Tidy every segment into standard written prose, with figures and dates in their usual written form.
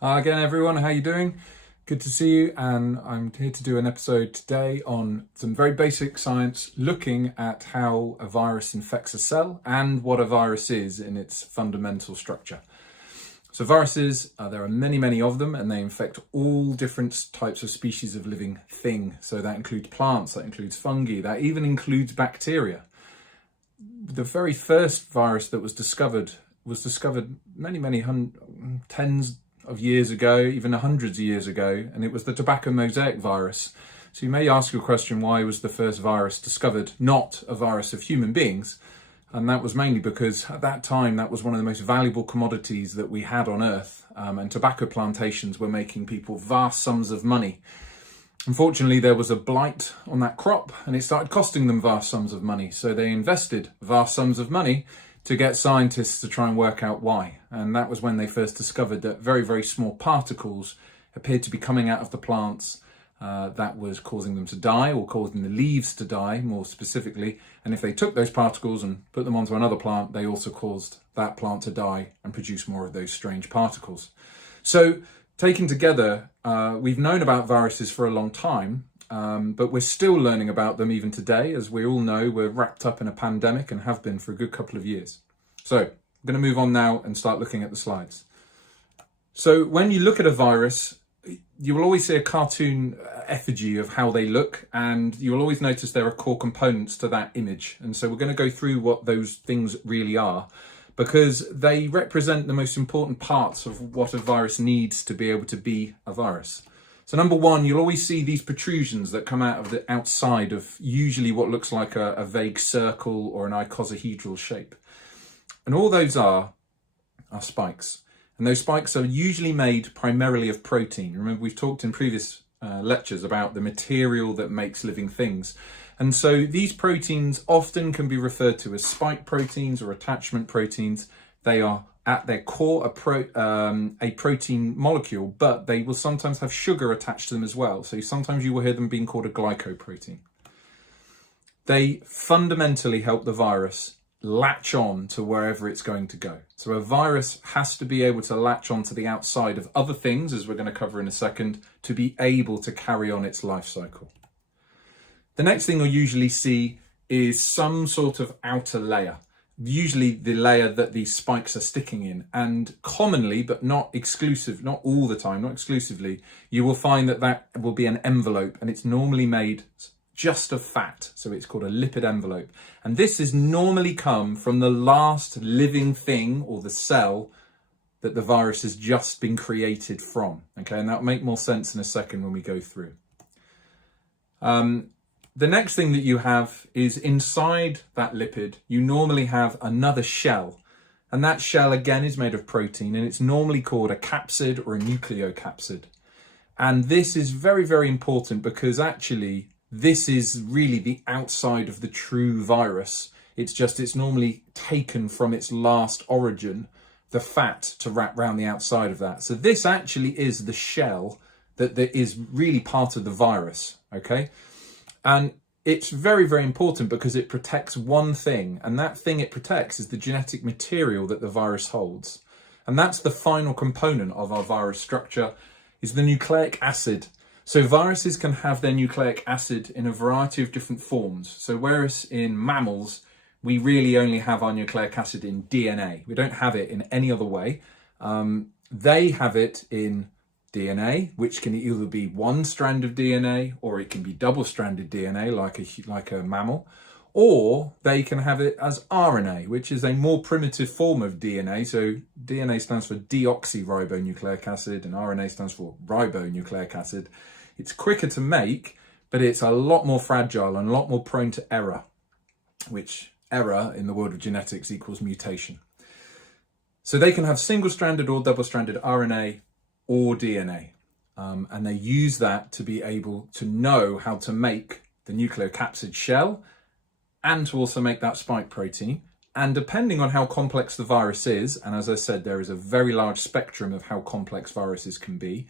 Hi again, everyone. How you doing? Good to see you. And I'm here to do an episode today on some very basic science, looking at how a virus infects a cell and what a virus is in its fundamental structure. So viruses, there are many of them, and they infect all different types of species of living thing. So that includes plants, that includes fungi, that even includes bacteria. The very first virus that was discovered many tens of years ago, even hundreds of years ago, and it was the tobacco mosaic virus. So you may ask a question, why was the first virus discovered not a virus of human beings? And that was mainly because at that time, that was one of the most valuable commodities that we had on Earth, and tobacco plantations were making people vast sums of money. Unfortunately, there was a blight on that crop and it started costing them vast sums of money. So they invested vast sums of money to get scientists to try and work out why. And that was when they first discovered that very small particles appeared to be coming out of the plants that was causing them to die, or causing the leaves to die more specifically. And if they took those particles and put them onto another plant, they also caused that plant to die and produce more of those strange particles. So taken together, we've known about viruses for a long time, but we're still learning about them even today. As we all know, we're wrapped up in a pandemic and have been for a good couple of years. So I'm going to move on now and start looking at the slides. So when you look at a virus, you will always see a cartoon effigy of how they look, and you will always notice there are core components to that image. And so we're going to go through what those things really are, because they represent the most important parts of what a virus needs to be able to be a virus. So number one, you'll always see these protrusions that come out of the outside of usually what looks like a vague circle or an icosahedral shape. And all those are spikes. And those spikes are usually made primarily of protein. Remember, we've talked in previous lectures about the material that makes living things. And so these proteins often can be referred to as spike proteins or attachment proteins. They are at their core a protein molecule, but they will sometimes have sugar attached to them as well. So sometimes you will hear them being called a glycoprotein. They fundamentally help the virus latch on to wherever it's going to go. So a virus has to be able to latch on to the outside of other things, as we're going to cover in a second, to be able to carry on its life cycle. The next thing you'll usually see is some sort of outer layer, usually the layer that these spikes are sticking in. And commonly, but not all the time, not exclusively, you will find that that will be an envelope, and it's normally made just of fat. So it's called a lipid envelope. And this is normally come from the last living thing, or the cell, that the virus has just been created from. Okay, and that'll make more sense in a second when we go through. The next thing that you have is inside that lipid, you normally have another shell. And that shell again is made of protein, and it's normally called a capsid or a nucleocapsid. And this is very important, because actually this is really the outside of the true virus. It's normally taken from its last origin, the fat, to wrap around the outside of that. So this actually is the shell that is really part of the virus, okay? And it's very important because it protects one thing, and that thing it protects is the genetic material that the virus holds. And that's the final component of our virus structure, is the nucleic acid. So viruses can have their nucleic acid in a variety of different forms. So whereas in mammals, we really only have our nucleic acid in DNA. We don't have it in any other way. They have it in DNA, which can either be one strand of DNA, or it can be double-stranded DNA like a mammal, or they can have it as RNA, which is a more primitive form of DNA. So DNA stands for deoxyribonucleic acid, and RNA stands for ribonucleic acid. It's quicker to make, but it's a lot more fragile and a lot more prone to error, which error in the world of genetics equals mutation. So they can have single-stranded or double-stranded RNA or DNA, and they use that to be able to know how to make the nucleocapsid shell and to also make that spike protein. And depending on how complex the virus is, and as I said, there is a very large spectrum of how complex viruses can be,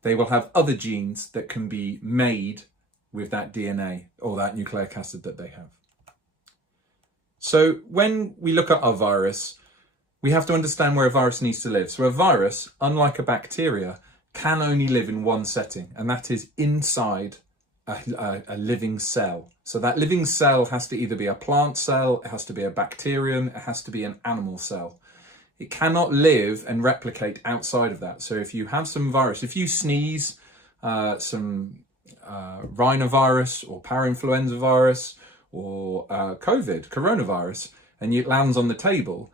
they will have other genes that can be made with that DNA or that nucleic acid that they have. So when we look at our virus, we have to understand where a virus needs to live. So a virus, unlike a bacteria, can only live in one setting, and that is inside a living cell. So that living cell has to either be a plant cell, it has to be a bacterium, it has to be an animal cell. It cannot live and replicate outside of that. So if you have some virus, if you sneeze some rhinovirus or parainfluenza virus or coronavirus, and it lands on the table,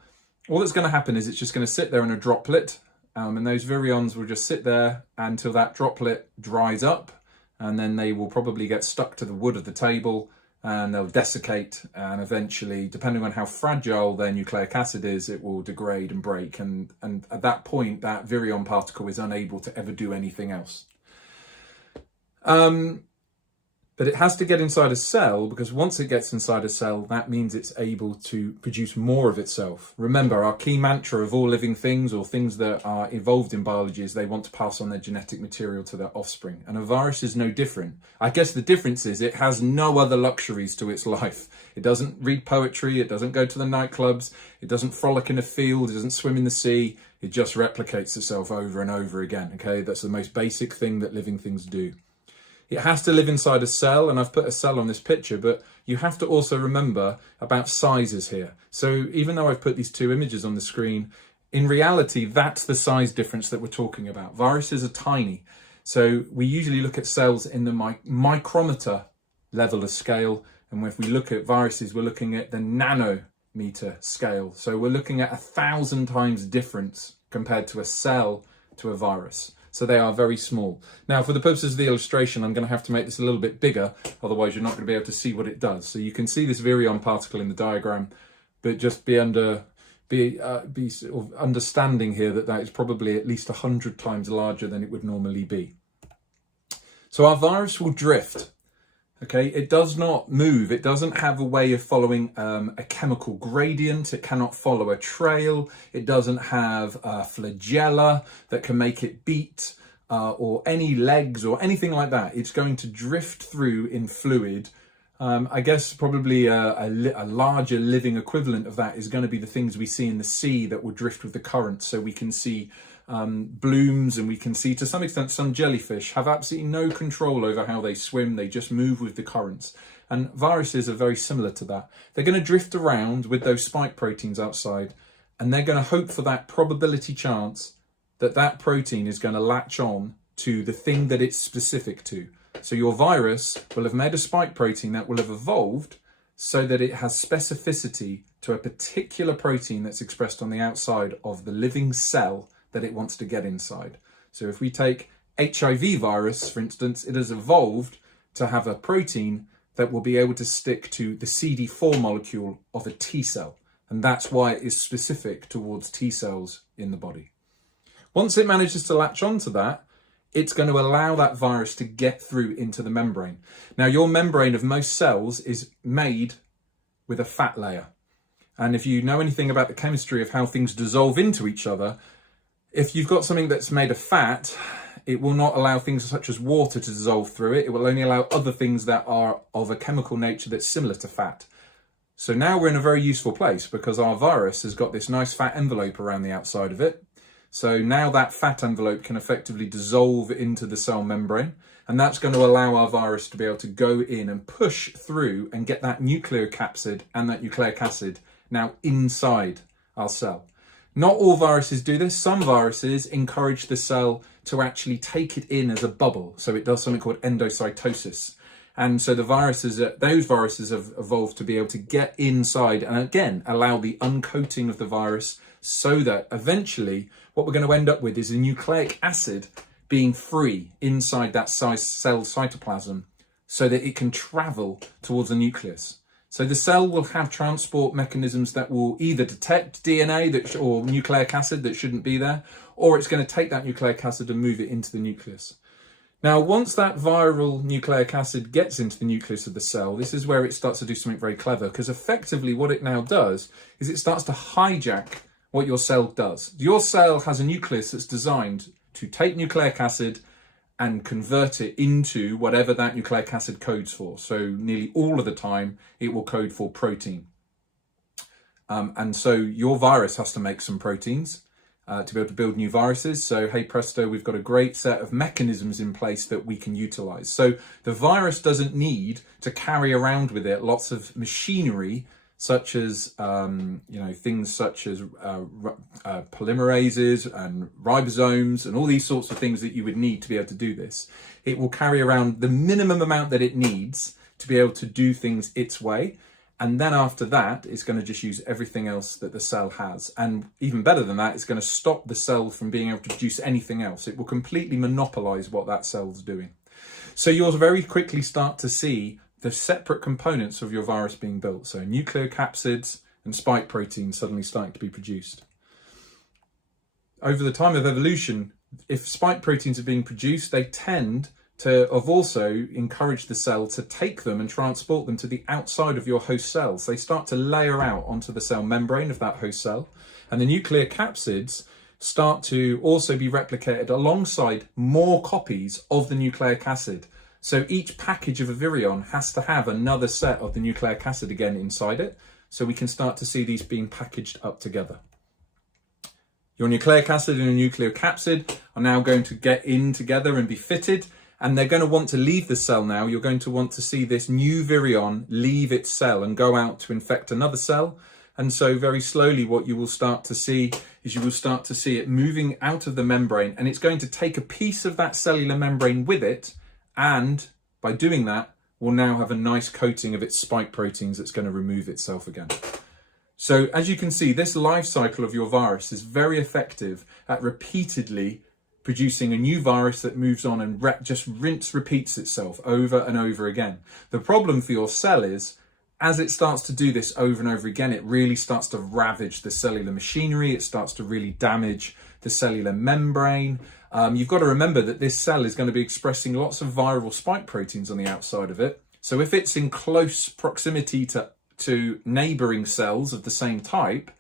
all that's going to happen is it's just going to sit there in a droplet, and those virions will just sit there until that droplet dries up, and then they will probably get stuck to the wood of the table and they'll desiccate, and eventually, depending on how fragile their nucleic acid is, it will degrade and break, and at that point that virion particle is unable to ever do anything else. But it has to get inside a cell, because once it gets inside a cell, that means it's able to produce more of itself. Remember, our key mantra of all living things, or things that are evolved in biology, is they want to pass on their genetic material to their offspring. And a virus is no different. I guess the difference is it has no other luxuries to its life. It doesn't read poetry, it doesn't go to the nightclubs, it doesn't frolic in a field, it doesn't swim in the sea. It just replicates itself over and over again, okay? That's the most basic thing that living things do. It has to live inside a cell, and I've put a cell on this picture, but you have to also remember about sizes here. So even though I've put these two images on the screen, in reality, that's the size difference that we're talking about. Viruses are tiny. So we usually look at cells in the micrometer level of scale, and if we look at viruses, we're looking at the nanometer scale. So we're looking at 1,000 times difference compared to a cell to a virus. So they are very small. Now, for the purposes of the illustration, I'm going to have to make this a little bit bigger, otherwise you're not going to be able to see what it does. So you can see this virion particle in the diagram, but just be sort of understanding here that that is probably at least 100 times larger than it would normally be. So our virus will drift. Okay, it does not move. It doesn't have a way of following a chemical gradient. It cannot follow a trail. It doesn't have a flagella that can make it beat or any legs or anything like that. It's going to drift through in fluid. I guess probably a larger living equivalent of that is going to be the things we see in the sea that will drift with the current. So we can see blooms, and we can see to some extent some jellyfish have absolutely no control over how they swim. They just move with the currents, and viruses are very similar to that. They're going to drift around with those spike proteins outside, and they're going to hope for that probability chance that that protein is going to latch on to the thing that it's specific to. So your virus will have made a spike protein that will have evolved so that it has specificity to a particular protein that's expressed on the outside of the living cell that it wants to get inside. So if we take HIV virus, for instance, it has evolved to have a protein that will be able to stick to the CD4 molecule of a T cell. And that's why it is specific towards T cells in the body. Once it manages to latch onto that, it's going to allow that virus to get through into the membrane. Now, your membrane of most cells is made with a fat layer. And if you know anything about the chemistry of how things dissolve into each other, if you've got something that's made of fat, it will not allow things such as water to dissolve through it. It will only allow other things that are of a chemical nature that's similar to fat. So now we're in a very useful place, because our virus has got this nice fat envelope around the outside of it. So now that fat envelope can effectively dissolve into the cell membrane, and that's going to allow our virus to be able to go in and push through and get that nucleocapsid and that nucleic acid now inside our cell. Not all viruses do this. Some viruses encourage the cell to actually take it in as a bubble. So it does something called endocytosis. And so those viruses have evolved to be able to get inside and again allow the uncoating of the virus, so that eventually what we're going to end up with is a nucleic acid being free inside that cell cytoplasm, so that it can travel towards the nucleus. So the cell will have transport mechanisms that will either detect DNA or nucleic acid that shouldn't be there, or it's going to take that nucleic acid and move it into the nucleus. Now, once that viral nucleic acid gets into the nucleus of the cell, this is where it starts to do something very clever, because effectively what it now does is it starts to hijack what your cell does. Your cell has a nucleus that's designed to take nucleic acid and convert it into whatever that nucleic acid codes for. So nearly all of the time, it will code for protein. And so your virus has to make some proteins to be able to build new viruses. So hey presto, we've got a great set of mechanisms in place that we can utilize. So the virus doesn't need to carry around with it lots of machinery, such as things such as polymerases and ribosomes and all these sorts of things that you would need to be able to do this. It will carry around the minimum amount that it needs to be able to do things its way. And then after that, it's going to just use everything else that the cell has. And even better than that, it's going to stop the cell from being able to produce anything else. It will completely monopolize what that cell's doing. So you'll very quickly start to see the separate components of your virus being built. So nucleocapsids and spike proteins suddenly starting to be produced. Over the time of evolution, if spike proteins are being produced, they tend to have also encouraged the cell to take them and transport them to the outside of your host cells. They start to layer out onto the cell membrane of that host cell. And the nucleocapsids start to also be replicated alongside more copies of the nucleic acid. So each package of a virion has to have another set of the nucleic acid again inside it. So we can start to see these being packaged up together. Your nucleic acid and your nucleocapsid are now going to get in together and be fitted. And they're going to want to leave the cell now. You're going to want to see this new virion leave its cell and go out to infect another cell. And so very slowly what you will start to see is you will start to see it moving out of the membrane, and it's going to take a piece of that cellular membrane with it. And by doing that, will now have a nice coating of its spike proteins that's going to remove itself again. So as you can see, this life cycle of your virus is very effective at repeatedly producing a new virus that moves on and just repeats itself over and over again. The problem for your cell is, as it starts to do this over and over again, it really starts to ravage the cellular machinery. It starts to really damage the cellular membrane. You've got to remember that this cell is going to be expressing lots of viral spike proteins on the outside of it. So if it's in close proximity to neighboring cells of the same type,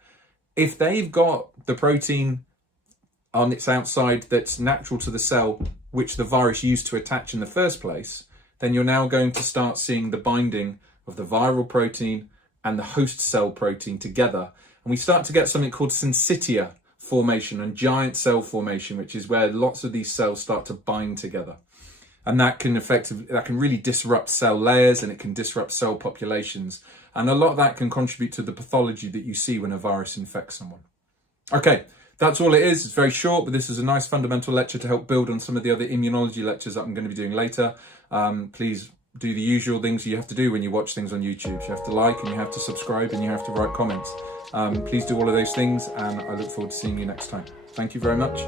if they've got the protein on its outside that's natural to the cell, which the virus used to attach in the first place, then you're now going to start seeing the binding of the viral protein and the host cell protein together. And we start to get something called syncytia formation and giant cell formation, which is where lots of these cells start to bind together. And that can really disrupt cell layers, and it can disrupt cell populations. And a lot of that can contribute to the pathology that you see when a virus infects someone. Okay. That's all it is. It's very short, but this is a nice fundamental lecture to help build on some of the other immunology lectures that I'm going to be doing later. Please do the usual things you have to do when you watch things on YouTube. You have to like, and you have to subscribe, and you have to write comments. Please do all of those things, and I look forward to seeing you next time. Thank you very much.